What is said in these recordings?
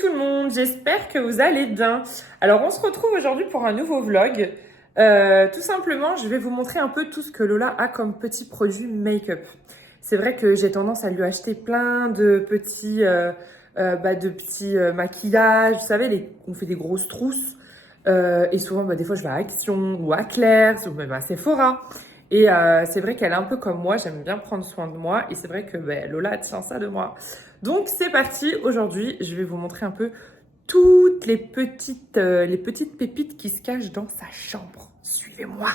tout le monde, j'espère que vous allez bien. Alors on se retrouve aujourd'hui pour un nouveau vlog. Tout simplement, je vais vous montrer un peu tout ce que Lola a comme petits produits make-up. C'est vrai que j'ai tendance à lui acheter plein de petits, maquillages. Vous savez, on fait des grosses trousses. Et souvent, des fois, je vais à Action ou à Claire's ou même à Sephora. Et c'est vrai qu'elle est un peu comme moi, j'aime bien prendre soin de moi. Et c'est vrai que Lola tient ça de moi. Donc c'est parti, aujourd'hui, je vais vous montrer un peu toutes les petites pépites qui se cachent dans sa chambre. Suivez-moi.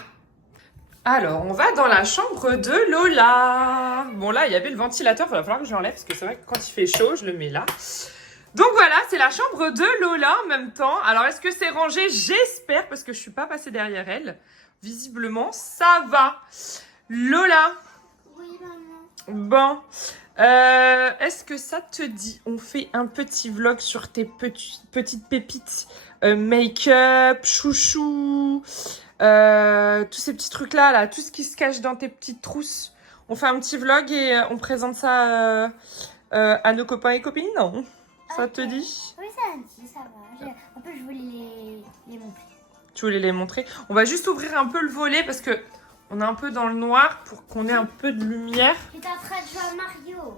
Alors, on va dans la chambre de Lola. Bon, là, il y avait le ventilateur, il va falloir que je l'enlève parce que c'est vrai que quand il fait chaud, je le mets là. Donc voilà, c'est la chambre de Lola en même temps. Alors, est-ce que c'est rangé? J'espère, parce que je suis pas passée derrière elle. Visiblement, ça va. Lola. Oui, maman. Bon. Est-ce que ça te dit? On fait un petit vlog sur tes petites pépites make-up, chouchou, tous ces petits trucs-là, là, tout ce qui se cache dans tes petites trousses. On fait un petit vlog et on présente ça à nos copains et copines, non? Ça te dit? Oui, ça me dit, ça va. En plus, je voulais les montrer. Tu voulais les montrer? On va juste ouvrir un peu le volet parce que on est un peu dans le noir pour qu'on ait un peu de lumière. J'étais en train de jouer à Mario.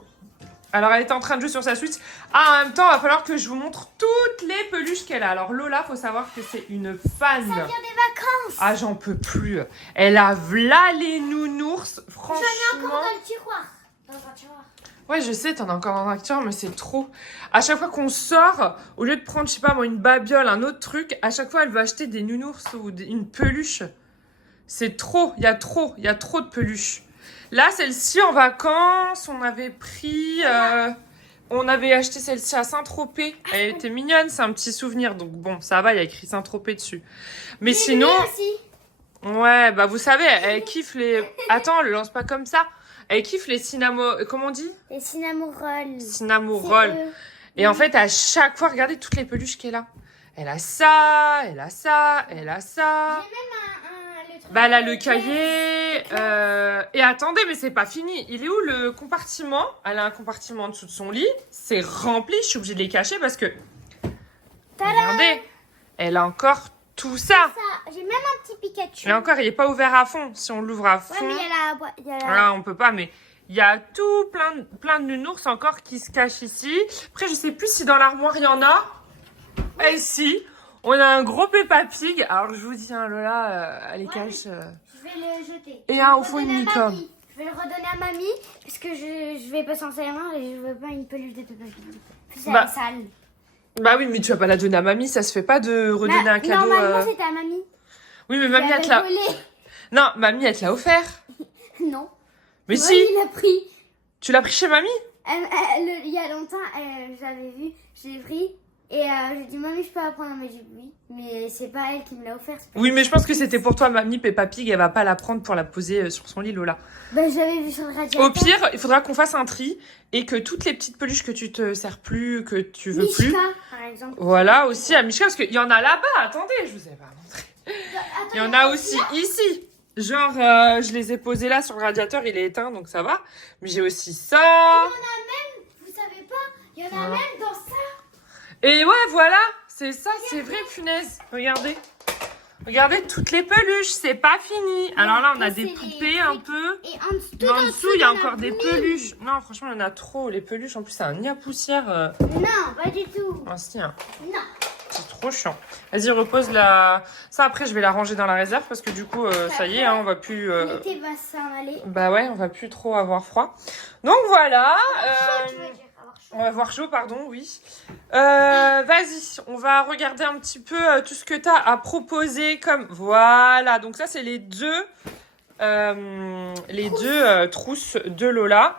Alors, elle était en train de jouer sur sa Switch. Ah, en même temps, il va falloir que je vous montre toutes les peluches qu'elle a. Alors, Lola, faut savoir que c'est une fan. Ça vient des vacances. Ah, j'en peux plus. Elle a v'là les nounours. Franchement. J'en ai encore dans le tiroir. Dans un tiroir. Ouais, je sais, t'en as encore dans un tiroir, mais c'est trop. À chaque fois qu'on sort, au lieu de prendre, je sais pas moi, une babiole, un autre truc, à chaque fois, elle veut acheter des nounours ou une peluche. C'est trop, il y a trop de peluches. Là, celle-ci en vacances, on avait pris... on avait acheté celle-ci à Saint-Tropez. Elle était mignonne, c'est un petit souvenir. Donc bon, ça va, il y a écrit Saint-Tropez dessus. Mais sinon... Ouais, bah vous savez, elle kiffe les... Attends, le lance pas comme ça. Elle kiffe les Comment on dit? Les cinnamoroll. Cinnamoroll. Et en fait, à chaque fois, regardez toutes les peluches qu'elle a. Elle a ça, elle a ça, elle a ça. J'ai même le truc. Bah, elle a le cahier. Et attendez, mais c'est pas fini. Il est où le compartiment? Elle a un compartiment en dessous de son lit. C'est rempli. Je suis obligée de les cacher parce que... Regardez. Elle a encore tout ça. J'ai même un petit Pikachu. Et encore, il est pas ouvert à fond. Si on l'ouvre à fond... Ouais, mais il y a la... Là, on peut pas, mais... Il y a tout plein de nounours encore qui se cachent ici. Après, je sais plus si dans l'armoire, il y en a. Et si, on a un gros Peppa Pig. Alors, je vous dis, hein, Lola, elle les cache. Je vais le jeter. Et un au fond de licorne. Je vais le redonner à mamie parce que je vais pas s'en servir et je veux pas une peluche de Peppa Pig. C'est sale. Bah oui, mais tu vas pas la donner à mamie, ça se fait pas de redonner un cadeau. Normalement, c'était à mamie. Oui, mais mamie, elle te l'a... Non, mamie, elle te l'a offert. Non. Mais ouais, si. Il l'a pris. Tu l'as pris chez mamie? Il y a longtemps, j'avais vu, je l'ai pris. Et j'ai dit, mamie, je peux la prendre? Elle m'a dit oui. Mais c'est pas elle qui me l'a offert. Oui, mais je pense que c'était pour toi, mamie Peppa Pig. Elle va pas la prendre pour la poser sur son lit, Lola. Ben, j'avais vu sur le radiateur. Au pire, il faudra qu'on fasse un tri et que toutes les petites peluches que tu te sers plus, que tu veux Mishka, plus. par exemple. Voilà, aussi à Mishka, parce qu'il y en a là-bas. Attendez, je vous ai pas montré. Il y en a aussi ici. Genre, je les ai posés là sur le radiateur, il est éteint, donc ça va. Mais j'ai aussi ça. Il y en a même, vous savez pas, il y en a même dans ça. Et ouais, voilà, c'est ça, c'est vrai, punaise. Regardez. Regardez toutes les peluches, c'est pas fini. Alors là, on a des poupées un peu. Et en dessous, il y a encore des peluches. Non, franchement, il y en a trop. Les peluches, en plus, c'est un nid à poussière. Non, pas du tout. Ah, si, hein. Non. C'est trop chiant. Vas-y, repose la... Ça, après, je vais la ranger dans la réserve parce que du coup, ça y est, hein, on va plus... L'été va s'en aller. Bah ouais, on va plus trop avoir froid. Donc voilà. Tu veux dire, avoir chaud. On va voir chaud, pardon, oui. Vas-y, on va regarder un petit peu tout ce que tu as à proposer comme... Voilà, donc ça, c'est les deux trousses de Lola.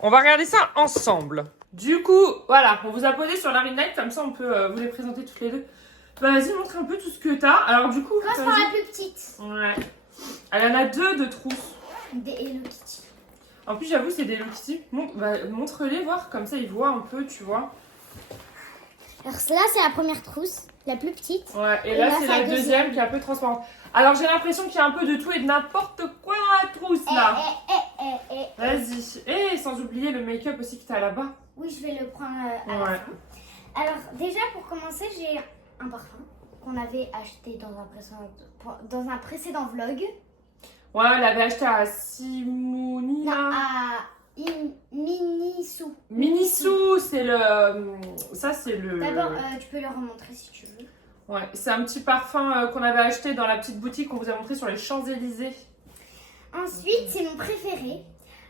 On va regarder ça ensemble. Du coup, voilà, on vous a posé sur la ring light, comme ça, on peut vous les présenter toutes les deux. Bah, vas-y, montre un peu tout ce que tu as. Alors, du coup... Commence par la plus petite. Ouais. Elle en a deux de trousses. Des Hello Kitty. En plus, j'avoue, c'est des Hello Kitty. Montre-les, voir, comme ça, ils voient un peu, tu vois. Alors, là, c'est la première trousse, la plus petite. Ouais, et là, c'est la deuxième qui est un peu transparente. Alors, j'ai l'impression qu'il y a un peu de tout et de n'importe quoi dans la trousse, là. Vas-y. Et sans oublier le make-up aussi que t'as là-bas. Oui, je vais le prendre à la fin. Alors, déjà, pour commencer, j'ai un parfum qu'on avait acheté dans un précédent vlog. Ouais, elle avait acheté à Simoni, Non, là. à Miniso. Miniso, c'est le... Ça, c'est le... D'abord, tu peux le remontrer si tu veux. Ouais, c'est un petit parfum qu'on avait acheté dans la petite boutique qu'on vous a montré sur les Champs-Élysées. Ensuite, c'est mon préféré.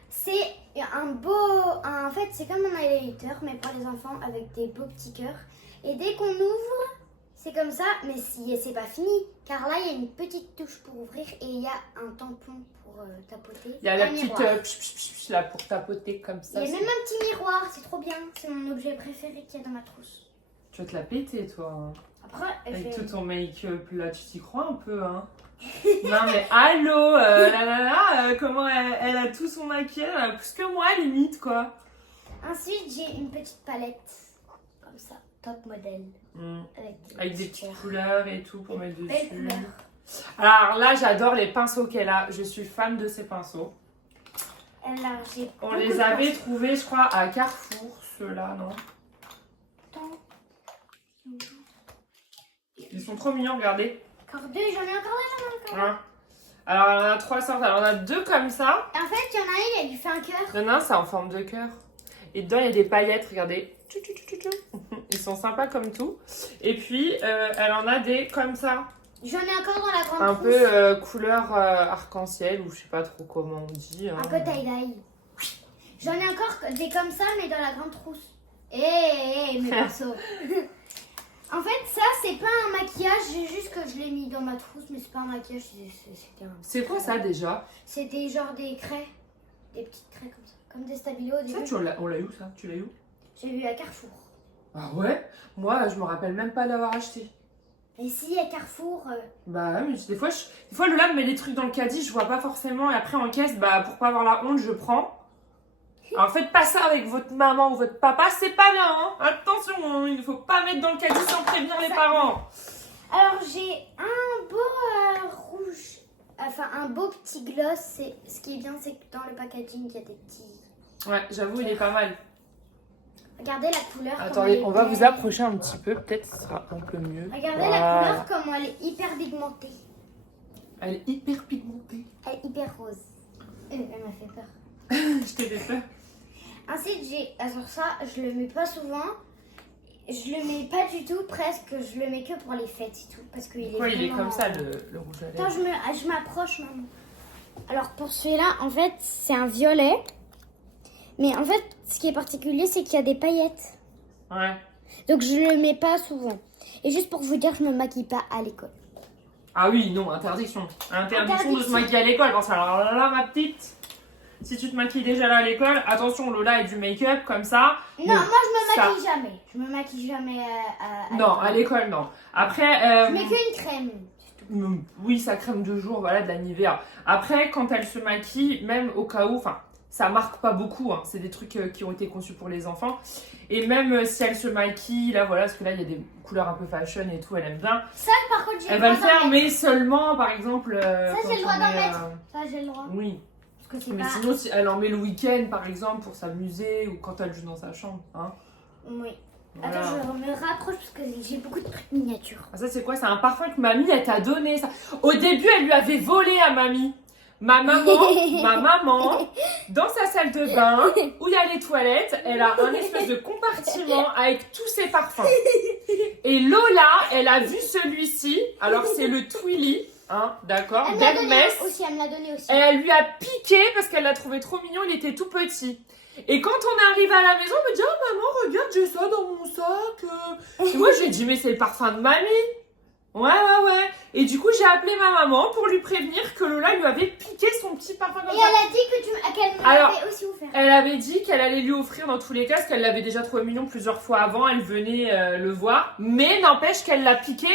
C'est en fait, c'est comme un highlighter, mais pour les enfants avec des beaux petits cœurs. Et dès qu'on ouvre, c'est comme ça, mais si c'est pas fini, car là, il y a une petite touche pour ouvrir et il y a un tampon pour tapoter. Il y a la Un petite miroir. là pour tapoter comme ça. Il y a même un petit miroir, c'est trop bien. C'est mon objet préféré qu'il y a dans ma trousse. Tu vas te la péter, toi. Hein. Après, Avec tout ton make-up, là, tu t'y crois un peu, hein. Non, mais allô, comment elle a tout son maquillage, elle a plus que moi, limite, quoi. Ensuite, j'ai une petite palette, comme ça, top modèle. Avec des petites couleurs et tout pour mettre Belle dessus. couleur. Alors là, j'adore les pinceaux qu'elle a. Je suis fan de ces pinceaux. Alors, j'ai On beaucoup les de avait pinceaux. trouvés, je crois, à Carrefour, ceux-là, non? Attends. Ils sont trop mignons, regardez. Encore deux, j'en ai encore. Hein. Alors, on a 3 sortes. Alors, on a 2 comme ça. En fait, il y en a un, il lui fait un cœur. Il y en a un, c'est en forme de cœur. Et dedans, il y a des paillettes, regardez. Ils sont sympas comme tout. Et puis, elle en a des comme ça. J'en ai encore dans la grande Un trousse. peu couleur arc-en-ciel, ou je sais pas trop comment on dit. Hein. Un peu tie-dye. J'en ai encore des comme ça, mais dans la grande trousse. Mes pinceaux. En fait, ça, c'est pas un maquillage, c'est juste que je l'ai mis dans ma trousse, mais c'est pas un maquillage, c'était un... C'est quoi ça déjà? C'était genre des craies, des petites craies comme ça, comme des stabilos au Ça, début. on l'a eu ça? Tu l'as eu? J'ai vu à Carrefour. Ah ouais? Moi, je me rappelle même pas l'avoir acheté. Et si, à Carrefour... Bah ouais, mais des fois, Lola me met des trucs dans le caddie, je vois pas forcément, et après en caisse, bah pour pas avoir la honte, je prends. Alors faites pas ça avec votre maman ou votre papa, c'est pas bien, hein. Attention, hein, il ne faut pas mettre dans le caddie sans prévenir les parents. Alors, j'ai un beau rouge, enfin un beau petit gloss. Ce qui est bien, c'est que dans le packaging, il y a des petits... Ouais, j'avoue, il est pas mal. Regardez la couleur. comment Attendez, elle est on va belle. vous approcher un petit peu, peut-être ce sera un peu mieux. Regardez Voilà. la couleur, comment elle est hyper pigmentée. Elle est hyper pigmentée. Elle est hyper rose. Elle m'a fait peur. Je t'ai fait peur. Ensuite, alors ça, je le mets pas souvent. Je le mets pas du tout, presque. Je le mets que pour les fêtes et tout. Parce qu'il est Pourquoi il est vraiment- comme ça, le rouge à Attends, lèvres? je m'approche, maman. Alors, pour celui-là, en fait, c'est un violet. Mais en fait, ce qui est particulier, c'est qu'il y a des paillettes. Ouais. Donc, je le mets pas souvent. Et juste pour vous dire, je me maquille pas à l'école. Ah oui, non, interdiction. Interdiction de se Interdiction. maquiller à l'école. Parce que alors là, ma petite, si tu te maquilles déjà là à l'école, attention, Lola et du make-up comme ça. Non, Bon, moi, je me ça- maquille jamais. Je me maquille jamais à Non, l'école. à l'école, non. Après, Je mets qu'une crème. oui, sa crème de jour, voilà, de la Nivea. Après, quand elle se maquille, même au cas où, enfin, ça marque pas beaucoup, hein. C'est des trucs qui ont été conçus pour les enfants. Et même si elle se maquille, là, voilà, parce que là, il y a des couleurs un peu fashion et tout, elle aime bien. Ça, par contre, j'ai Elle le va droit le faire, d'en mettre. mais seulement, par exemple. Ça, quand j'ai le droit on d'en est, mettre. Ça, j'ai le droit. Oui. Parce que c'est Mais pas... sinon, si elle en met le week-end, par exemple, pour s'amuser ou quand elle joue dans sa chambre. Hein. Oui. Voilà. Attends, je me rapproche parce que j'ai beaucoup de trucs miniatures. Ah, ça, c'est quoi? C'est un parfum que mamie, elle t'a donné. Ça. Au début, elle lui avait volé à mamie. Ma maman, dans sa salle de bain, où il y a les toilettes, elle a un espèce de compartiment avec tous ses parfums. Et Lola, elle a vu celui-ci. Alors, c'est le Twilly, hein, d'accord, Elle me l'a donné d'Hermès. aussi, elle me l'a donné aussi. Et elle lui a piqué parce qu'elle l'a trouvé trop mignon, il était tout petit. Et quand on arrive à la maison, elle me dit: oh maman, regarde, j'ai ça dans mon sac. Et moi, je lui ai dit: mais c'est le parfum de mamie. Ouais. Et du coup, j'ai appelé ma maman pour lui prévenir que Lola lui avait piqué son petit parfum comme Et ça. elle a dit qu'elle me Alors, l'avait aussi offert. Elle avait dit qu'elle allait lui offrir dans tous les cas, parce qu'elle l'avait déjà trouvé mignon plusieurs fois avant, elle venait le voir. Mais n'empêche qu'elle l'a piqué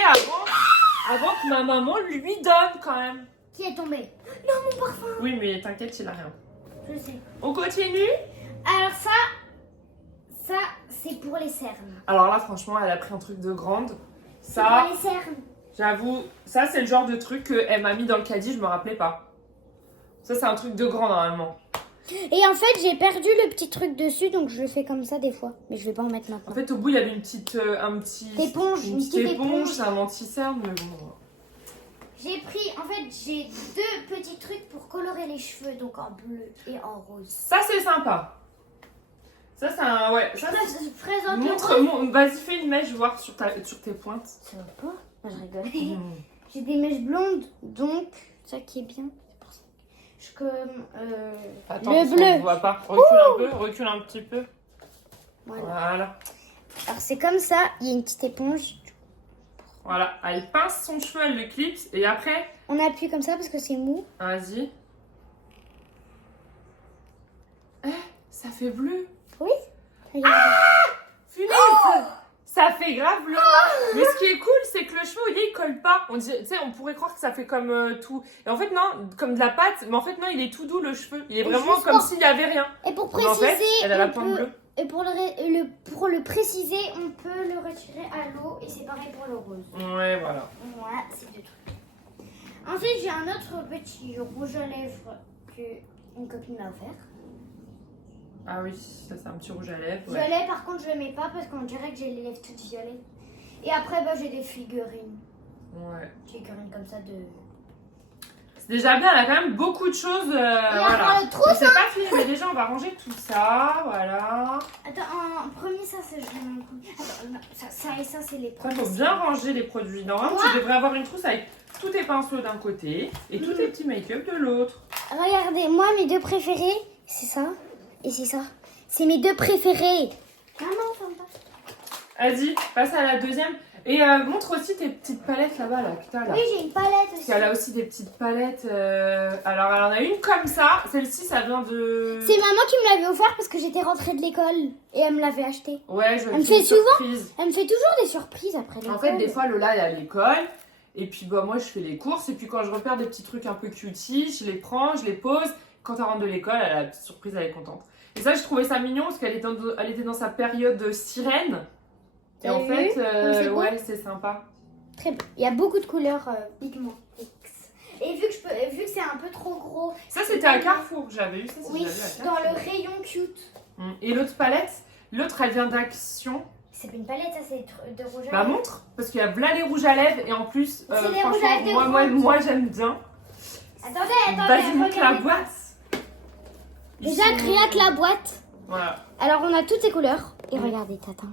avant que ma maman lui donne quand même. Qui est tombé? Non, mon parfum. Oui, mais t'inquiète, il a rien. Je sais. On continue? Alors ça, c'est pour les cernes. Alors là, franchement, elle a pris un truc de grande. C'est Ça, pour les cernes. j'avoue, ça c'est le genre de truc qu'elle m'a mis dans le caddie, je me rappelais pas. Ça, c'est un truc de grand normalement. Et en fait, j'ai perdu le petit truc dessus, donc je le fais comme ça des fois. Mais je vais pas en mettre En maintenant. fait, au bout, il y avait une petite Éponge, une une petite petite éponge, éponge. c'est un anti-cerne, mais bon. J'ai pris, en fait, j'ai 2 petits trucs pour colorer les cheveux, donc en bleu et en rose. Ça, c'est sympa. Ça, c'est un... Ouais, ça, Je présente le montre, rose. vas-y, fais une mèche, voir sur tes pointes. Ça va pas? Moi, je rigole. J'ai des mèches blondes, donc ça qui est bien. C'est pour ça. Je comme Attends, le parce qu'on bleu. ne voit pas. Recule un petit peu. Voilà. Alors c'est comme ça, il y a une petite éponge. Voilà, elle pince son cheveu, elle le clipse, et après, On appuie comme ça parce que c'est mou. vas-y. Ça fait bleu. Oui. Regarde. Punaise, ça fait grave bleu. Mais ce qui est cool, c'est que le cheveu, il colle pas. On dit, tu sais, on pourrait croire que ça fait comme tout. Et en fait, non, comme de la pâte. Mais en fait, non, il est tout doux, le cheveu. Il est vraiment juste comme pour- s'il y avait rien. Et pour Mais en préciser, fait, elle a la on pointe peut- bleue. et pour le préciser, on peut le retirer à l'eau et c'est pareil pour le rose. Ouais, voilà. Voilà, c'est 2 trucs. Ensuite, j'ai un autre petit rouge à lèvres que une copine m'a offert. Ah oui, ça, c'est un petit rouge à lèvres. Ouais. Violet, par contre, je le mets pas parce qu'on dirait que j'ai les lèvres toutes violettes. Et après, bah, j'ai des figurines. Ouais. Des figurines comme ça de. C'est déjà bien, elle a quand même beaucoup de choses. alors, le trou, Mais c'est pas fini, mais déjà, on va ranger tout ça. Voilà. Attends, en premier, ça, c'est. Attends, non, ça et ça, c'est les Ça, premiers. faut bien ranger les produits. Normalement, tu devrais avoir une trousse avec tous tes pinceaux d'un côté et tous tes petits make-up de l'autre. Regardez, moi, mes 2 préférés, c'est ça et c'est ça. C'est mes 2 préférés. Maman, ferme pas. Vas-y, passe à la deuxième. Et montre aussi tes petites palettes là-bas, là, que t'as là. Oui, j'ai une palette Parce aussi. qu'elle a aussi des petites palettes. Alors, elle en a une comme ça. Celle-ci, ça vient de... C'est maman qui me l'avait offert parce que j'étais rentrée de l'école et elle me l'avait acheté. Ouais, je Elle vais me faire fait une souvent surprise. Elle me fait toujours des surprises après l'école. En fait, des fois, Lola, elle est à l'école. Et puis, bah, moi, je fais les courses. Et puis, quand je repère des petits trucs un peu cutie, je les prends, je les pose. Quand elle rentre de l'école, elle a la petite surprise, elle est contente. Et ça, je trouvais ça mignon parce qu'elle était dans sa période sirène. Et T'as en vu fait, Comme c'est beau. ouais, c'est sympa. Très beau. Il y a beaucoup de couleurs pigments X. Et vu que c'est un peu trop gros, Ça, c'était à Carrefour. J'avais eu ça, c'est oui, déjà vu à dans Carrefour. le rayon cute. Et l'autre palette, l'autre, elle vient d'Action. C'est pas une palette, ça c'est de rouge à Bah, lèvres. montre. Parce qu'il y a là les rouges à lèvres. Et en plus, C'est les rouges à franchement, lèvres moi j'aime bien. Attendez, Vas-y, montre la regardez. boîte. Déjà, Ici, créate la boîte. Voilà. Alors, on a toutes ces couleurs. Et regardez, tata.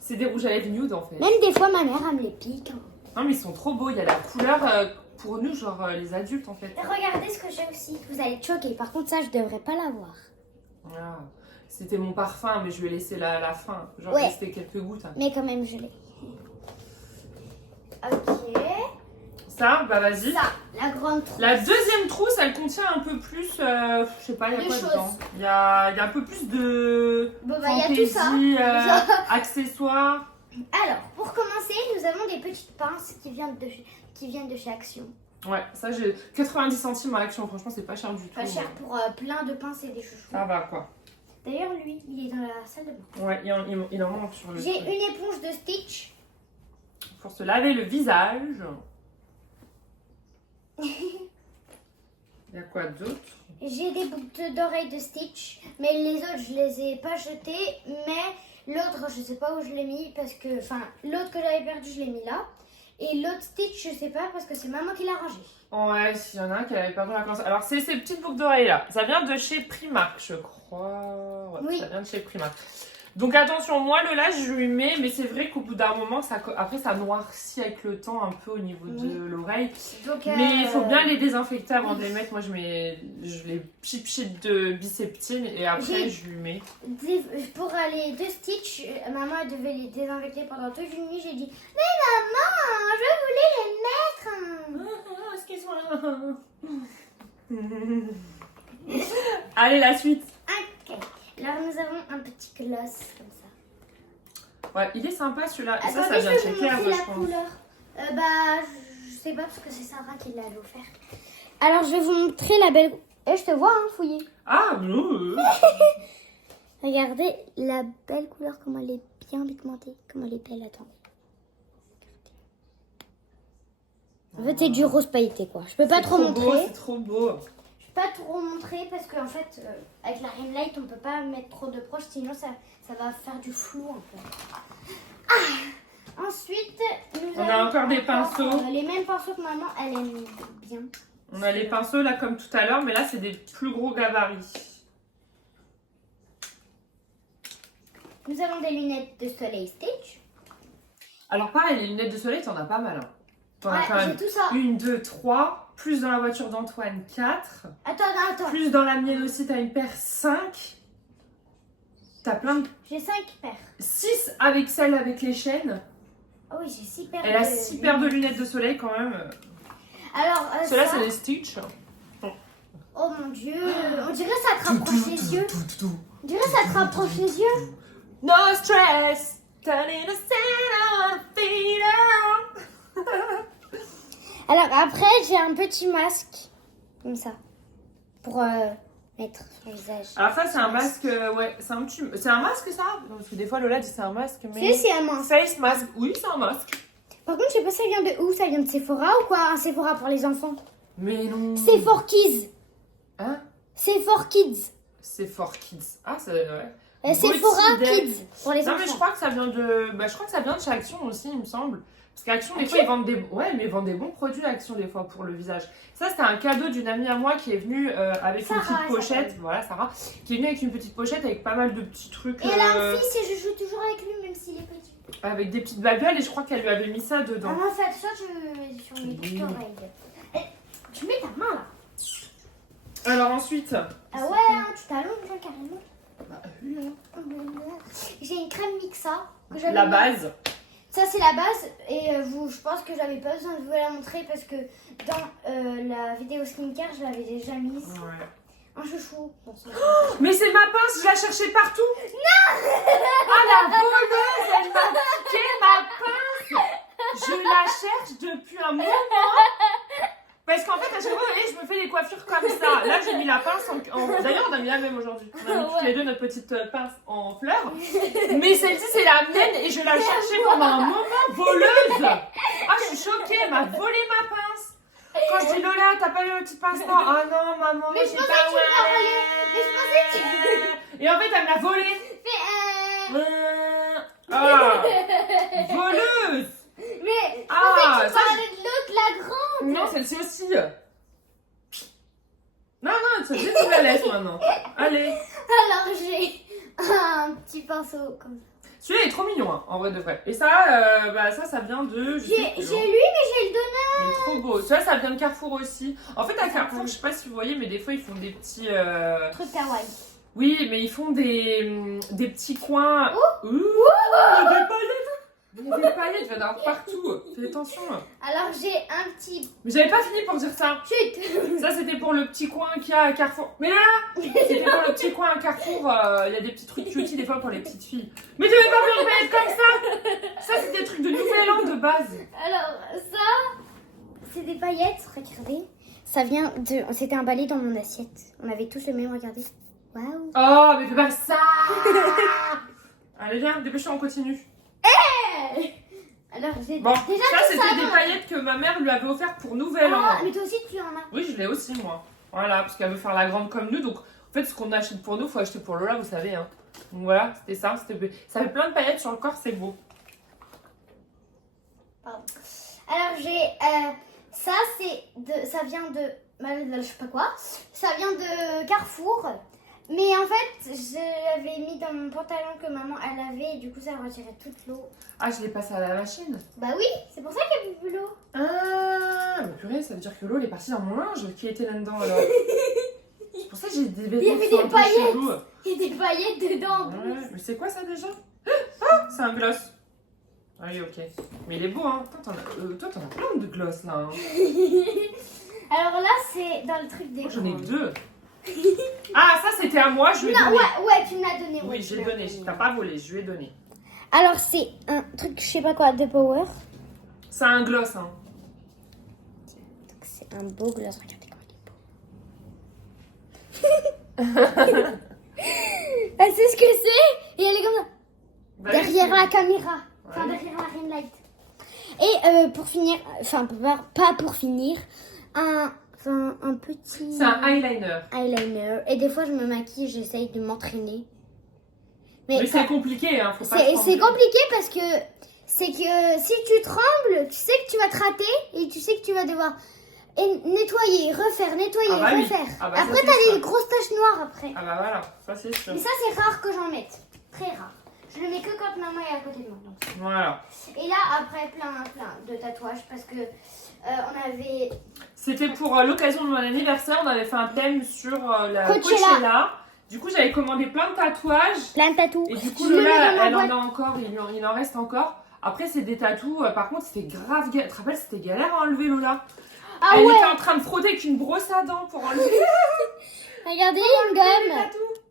C'est des rouges à lèvres nude en fait. Même des fois, ma mère, elle me les pique. Non, mais ils sont trop beaux. Il y a la couleur pour nous, genre les adultes en fait. Et regardez ce que j'ai aussi. Vous allez être choqués. Par contre, ça, je devrais pas l'avoir. Voilà. C'était mon parfum, mais je vais laisser la fin. Genre, Ouais. rester quelques gouttes. Mais quand même, je l'ai. Ok. Ça, bah vas-y. Ça, la grande trousse. La deuxième trousse, elle contient un peu plus, je sais pas, il y a De quoi choses. dedans? Il y a un peu plus de Bon, bah, il y a tout ça. fantaisie, accessoires. Alors, pour commencer, nous avons des petites pinces qui viennent de chez Action. Ouais, ça j'ai 90 centimes à Action, franchement c'est pas cher du tout. Pas cher pour plein de pinces et des chouchous. Ça va quoi. D'ailleurs, lui, il est dans la salle de bain. Ouais, il en manque sur le J'ai truc. une éponge de Stitch. Pour se laver le visage. Il y a quoi d'autre? J'ai des boucles d'oreilles de Stitch. Mais les autres, je les ai pas jetées. Mais l'autre, je sais pas où je l'ai mis. Parce que, enfin, l'autre que j'avais perdu, je l'ai mis là. Et l'autre Stitch, je sais pas parce que c'est maman qui l'a rangé. Ouais, s'il y en a un qui avait perdu la classe. Alors c'est ces petites boucles d'oreilles là. Ça vient de chez Primark, je crois. Ouais, Oui. ça vient de chez Primark. Donc attention, moi le lâche je lui mets, mais c'est vrai qu'au bout d'un moment, après ça noircit avec le temps un peu au niveau de l'oreille. Donc, Mais il faut bien les désinfecter avant de les mettre. Moi je les pchit de biceptine et après je lui mets. Pour les deux Stitch, maman elle devait les désinfecter pendant toute une nuit. J'ai dit, mais maman, je voulais les mettre. Allez, la suite. Ok. Alors nous avons un petit gloss comme ça. Ouais, il est sympa celui-là. Et ça Attendez, vient je de vais chez vous Claire, montrer je la pense. couleur. Bah, je sais pas parce que c'est Sarah qui l'avait offert. Alors je vais vous montrer la belle. Et je te vois, hein, fouiller. Ah, non. Regardez la belle couleur, comment elle est bien pigmentée. Comment elle est belle, attendez. En fait, c'est du rose pailleté, quoi. Je peux pas trop Beau, montrer. c'est trop beau. Je peux pas trop montrer parce qu'en fait, avec la ring light, on peut pas mettre trop de proches, sinon ça va faire du flou un peu. Ensuite, On a encore des pinceaux. Les mêmes pinceaux que maman, elle aime bien. On a les pinceaux là comme tout à l'heure, mais là c'est des plus gros gabarits. Nous avons des lunettes de soleil Stitch. Alors pareil, les lunettes de soleil, t'en as pas mal. Hein. T'en as quand Ouais, j'ai même tout ça. 1, 2, 3, plus dans la voiture d'Antoine 4. Attends. Plus dans la mienne aussi, t'as une paire 5. T'as plein de... J'ai 5 paires. 6 avec celle avec les chaînes. Oh oui, j'ai 6 paires. Elle a 6 paires de lunettes de soleil quand même. Alors, Ceux-là, ça... c'est des Stitch. Oh mon dieu, on dirait ça te rapproche les yeux. On dirait ça te rapproche les yeux. No stress, turning the sun on feet. Alors après, j'ai un petit masque. Comme ça. Pour mettre sur le visage. Alors ça, c'est un masque, ouais, c'est un masque ça? Parce que des fois Lola dit c'est un masque, mais... C'est un masque. Face mask, oui, c'est un masque. Par contre, je sais pas ça vient de où. Ça vient de Sephora ou quoi? Un Sephora pour les enfants. Mais non. C'est for kids. Hein? C'est for kids. C'est for kids. Ah, c'est ouais. Sephora Gauthier Kids pour les Non enfants. mais je crois que ça vient de, je crois que ça vient de chez Action aussi, il me semble. Parce qu'Action des Action fois ils vendent des, ouais, mais ils vendent des bons produits Action des fois pour le visage. Ça c'était un cadeau d'une amie à moi qui est venue avec Sarah, une petite pochette, s'appelle. voilà Sarah, qui est venue avec une petite pochette avec pas mal de petits trucs. Et elle a un fils et je joue toujours avec lui même s'il est petit. Avec des petites babioles et je crois qu'elle lui avait mis ça dedans. Maman, fais ça sur mes petites oreilles. Eh, tu mets ta main là. Alors ensuite. Ah ouais, hein, tu t'allonges hein, carrément. Bah, oui, hein. J'ai une crème Mixa que j'avais La mis. base. Ça c'est la base et je pense que j'avais pas besoin de vous la montrer parce que dans la vidéo skincare je l'avais déjà mise. Ouais. Un chouchou. Bon, ça, Mais c'est ma pince, je la cherchais partout. Non. Ah la voleuse, elle m'a piqué ma pince. Je la cherche depuis un moment. Parce qu'en fait, à chaque fois, vous voyez, je me fais des coiffures comme ça. Là, j'ai mis la pince en... D'ailleurs, on a mis la même aujourd'hui. On a mis toutes les deux notre petite pince en fleurs. Mais celle-ci, c'est la mienne et je la cherchais pendant un moment. Voleuse. Ah, je suis choquée. Elle m'a volé ma pince. Quand je dis Lola, t'as pas eu une petite pince? Non. Ah non, maman, Mais je j'ai pensais pas que tu me l'as volée. Mais je pensais que tu... Et en fait, elle me l'a volée. Fais Ah, voleuse. Mais je Ah, pensais que tu ça, parlais de l'autre, la grande. Non, celle-ci aussi. Non, celle-ci, tu la laisses maintenant. Allez. Alors j'ai un petit pinceau comme ça. Celui-là est trop mignon, hein, en vrai de vrai. Et ça, ça vient de... J'ai lui, mais j'ai le donner. Il est trop beau. Ça vient de Carrefour aussi. En fait, à Carrefour, je sais pas si vous voyez, mais des fois, ils font des petits... Truc kawaii. Oui, mais ils font des petits coins... Ouh, il y a des paillettes. Il y a des paillettes, il va y en avoir partout. Fais attention. Alors j'ai un petit... Mais j'avais pas fini pour dire ça. Chut. Ça, c'était pour le petit coin qu'il y a à Carrefour. Mais là, c'était pour le petit coin à Carrefour. Il y a des petits trucs cutie des fois pour les petites filles. Mais tu veux pas faire des paillettes comme ça? Ça, c'est des trucs de Nouvel An de base. Alors ça, c'est des paillettes, regardez. Ça vient de... C'était emballé dans mon assiette. On avait tous le même, regardez. Waouh. Oh, mais fais pas ça. Allez, viens, dépêche-toi, on continue. Alors j'ai Bon, déjà ça, tout c'était des dans- paillettes que ma mère lui avait offert pour Nouvel An. Ah, mais toi aussi tu en as. Oui, je l'ai aussi, moi. Voilà, parce qu'elle veut faire la grande comme nous. Donc, en fait, ce qu'on achète pour nous, faut acheter pour Lola, vous savez. Hein. Donc voilà, c'était ça. Ça fait plein de paillettes sur le corps, c'est beau. Pardon. Alors j'ai ça ça vient de je sais pas quoi. Ça vient de Carrefour. Mais en fait, je l'avais mis dans mon pantalon que maman elle avait et du coup ça retirait toute l'eau. Ah, je l'ai passé à la machine. Bah oui, c'est pour ça qu'il n'y a plus l'eau. Ah, mais purée, ça veut dire que l'eau elle est partie dans mon linge. Qui était là-dedans alors? C'est pour ça que j'ai des Il y vêtements avait qui sont des un peu paillettes. chelous. Il y a des paillettes dedans en Ouais, plus. mais c'est quoi ça déjà? Ah, c'est un gloss. Ah oui, ok. Mais il est beau, hein. Toi, t'en as plein de gloss là. Hein. Alors là, c'est dans le truc des Moi, j'en ai grandes. 2. Ah, ça c'était à moi, je lui ai Non, donné. ouais, tu me l'as donné. Oui, ouais, je tu l'ai me l'as donné. Je t'ai pas volé, je lui ai donné. Alors, c'est un truc, je sais pas quoi, de Power. C'est un gloss, hein. Donc, c'est un beau gloss. Regardez comment il est beau. Elle sait ce que c'est et elle est comme ça. Bah, Derrière oui, la caméra. Enfin, Ouais. derrière la ring light. Et pour finir, enfin, pas pour finir, un Enfin, un petit... C'est un eyeliner. eyeliner. Et des fois, je me maquille, j'essaye de m'entraîner. Mais c'est compliqué, hein, faut pas c'est compliqué parce que c'est que si tu trembles, tu sais que tu vas te rater et tu sais que tu vas devoir nettoyer, refaire, nettoyer, Ah bah oui. refaire. Ah bah après, ça, t'as c'est des grosses taches noires après. Ah bah voilà, ça c'est sûr. Mais ça, c'est rare que j'en mette. Très rare. Je le mets que quand maman est à côté de moi. Donc. Voilà. Et là, après, plein de tatouages parce que on avait... C'était pour l'occasion de mon anniversaire, on avait fait un thème sur la Coachella. Coachella. Du coup, j'avais commandé plein de tatouages. Plein de tatous. Et du coup, Je le mets Lola, dans ma elle en boîte. a encore, il en reste encore. Après, c'est des tatous. Par contre, c'était grave galère. Tu te rappelles, c'était galère à enlever, Lola. Ah Elle ouais. était en train de frotter avec une brosse à dents pour enlever Regardez, une les gomme. tatous.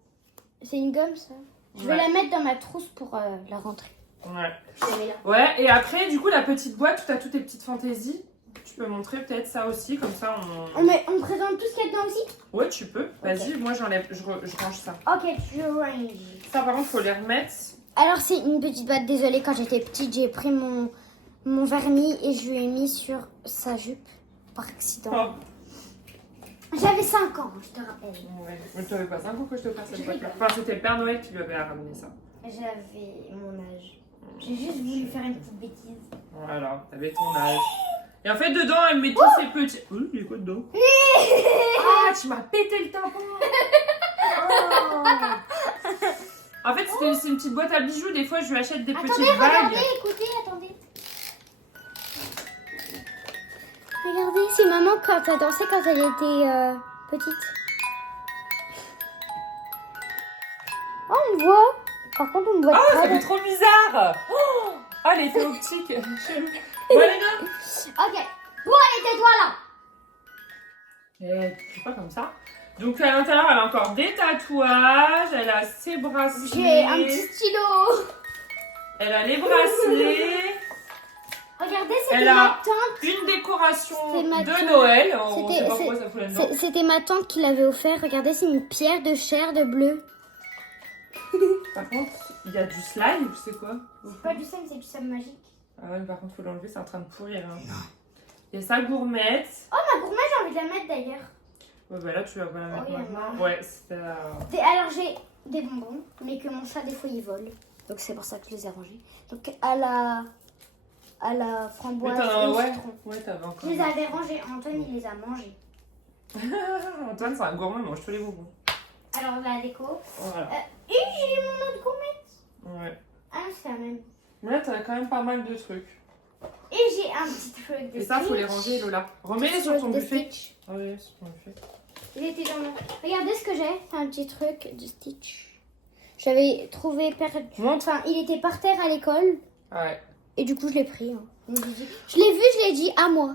C'est une gomme, ça. Je vais Ouais. la mettre dans ma trousse pour la rentrée. Ouais. Je la mets là. Ouais, et après, du coup, la petite boîte où tu as toutes tes petites fantaisies. Tu peux montrer peut-être ça aussi, comme ça On présente tout ce qu'il y a dedans aussi. Ouais, tu peux. Vas-y, moi j'enlève, je range ça. Ok, je range. Ça, par contre, faut les remettre. Alors, c'est une petite boîte. Désolée, quand j'étais petite, j'ai pris mon vernis et je lui ai mis sur sa jupe par accident. Oh. J'avais 5 ans, je te rappelle. Ouais. Mais tu avais pas 5 ans que je te fasse cette boîte-là. Enfin, c'était le Père Noël qui lui avait ramené ça. J'avais mon âge. J'ai juste voulu faire une petite bêtise. Voilà, t'avais ton âge. Et en fait, dedans, elle met tous ses petits. Oui, il y a quoi dedans? Ah, tu m'as pété le tampon! Oh. En fait, c'est une petite boîte à bijoux. Des fois, je lui achète des petites bagues. Regardez, écoutez, attendez. Regardez, c'est maman quand elle dansait quand elle était petite. Oh, on le voit. Par contre, on me voit Oh, pas. ça fait trop bizarre! Oh, ah, l'effet optique. Chelou. Bon, allez, viens. Ok. Bon, allez, tais-toi là. C'est pas comme ça. Donc à l'intérieur, elle a encore des tatouages, elle a ses bracelets. J'ai un petit stylo. Elle a les bracelets. Regardez, c'était Elle a ma tante. une décoration C'est ma de tante. Noël. On C'était- sait pas pourquoi ça fout là-dedans. C'était ma tante qui l'avait offert. Regardez, c'est une pierre de chair de bleu. Par contre, il y a du slime, c'est quoi? C'est pas du sel, c'est du sable magique. Ah ouais, mais par contre, faut l'enlever, c'est en train de pourrir. Hein. Il y a sa gourmette. Oh, ma gourmette, j'ai envie de la mettre d'ailleurs. Ouais, bah là, tu vas pas la mettre Oh, il y en a. maintenant. Ouais, c'est Alors, j'ai des bonbons, mais que mon chat, des fois, il vole. Donc, c'est pour ça que je les ai rangés. Donc, à la framboise Mais t'en as, et au ouais. citron. Ouais, t'avais encore. Je les avais rangés. Antoine, il les a mangés. Antoine, c'est un gourmand, il mange tous les bonbons. Alors, la déco. Voilà. Et j'ai mon autre gourmette. Ouais. Ah, c'est la même. Mais là, t'as quand même pas mal de trucs. Et j'ai un petit truc de Et ça, faut les Stitch. ranger, Lola. Remets-les sur ton De buffet. Stitch. Ah oui, sur ton buffet. Il était dans mon... Regardez ce que j'ai. C'est un petit truc de Stitch. J'avais trouvé... Montre. Enfin, il était par terre à l'école. Ouais. Et du coup, je l'ai pris. Hein. Je l'ai vu, je l'ai dit à moi.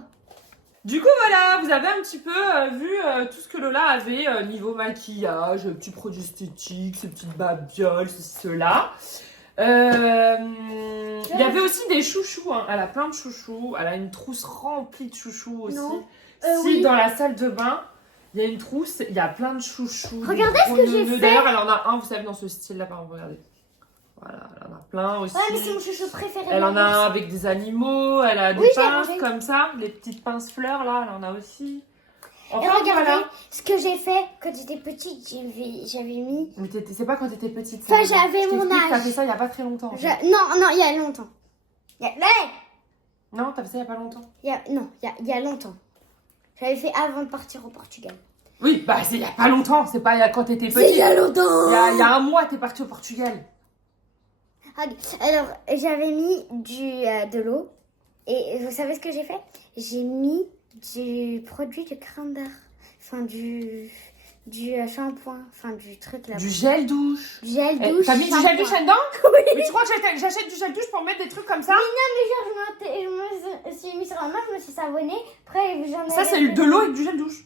Du coup, voilà, vous avez un petit peu vu tout ce que Lola avait niveau maquillage, petits produits esthétiques, ces petites babioles, ceci, cela. Il y avait aussi des chouchous, hein. Elle a plein de chouchous, elle a une trousse remplie de chouchous aussi. Non. Si Oui. dans la salle de bain, il y a une trousse, il y a plein de chouchous. Regardez des ce que gros j'ai nœuds. fait. D'ailleurs, elle en a un, vous savez, dans ce style-là, par exemple, regardez. Voilà, elle en a plein aussi. Ouais, mais c'est mon chouchou préféré. Elle de en la a un bourse. avec des animaux, elle a des Oui, j'ai pinces rangé. comme ça, les petites pinces fleurs là, elle en a aussi. Et Enfin, regardez voilà. ce que j'ai fait quand j'étais petite. J'avais mis... Mais c'est pas quand t'étais petite. ça. Enfin, j'avais Je mon t'explique, T'as âge. fait ça il y a pas très longtemps. en fait. Non, il y a longtemps. Non, t'as fait ça il y a pas longtemps. Il y a longtemps. J'avais fait avant de partir au Portugal. Oui, bah c'est il y a pas longtemps, c'est pas quand t'étais petite. C'est il y a longtemps. Il y a un mois, t'es partie au Portugal. Alors, j'avais mis de l'eau. Et vous savez ce que j'ai fait? J'ai mis du produit de crème d'air. Enfin, du shampoing. Enfin, du truc là. Du gel douche. Du gel Eh, douche. T'as mis du gel douche shampoing. là-dedans? Oui. Mais tu crois que j'achète du gel douche pour mettre des trucs comme ça? Mais genre, je me suis mis sur la main, je me suis savonnée. Après, j'en ai. Ça, c'est de l'eau avec du gel douche.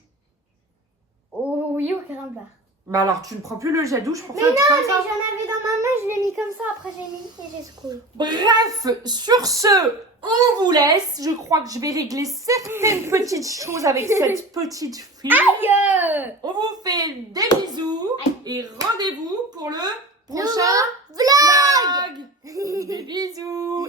Oh, oui, au crème d'air. Bah alors, tu ne prends plus le gel douche pour Mais faire non, des trucs mais comme j'en ça? avais dans ma main, je l'ai mis comme ça. Après, j'ai mis et j'ai secoué. Bref, sur ce, on vous laisse. Je crois que je vais régler certaines petites choses avec cette petite fille. Aïe! On vous fait des bisous et rendez-vous pour le prochain Vlog! vlog. Des bisous.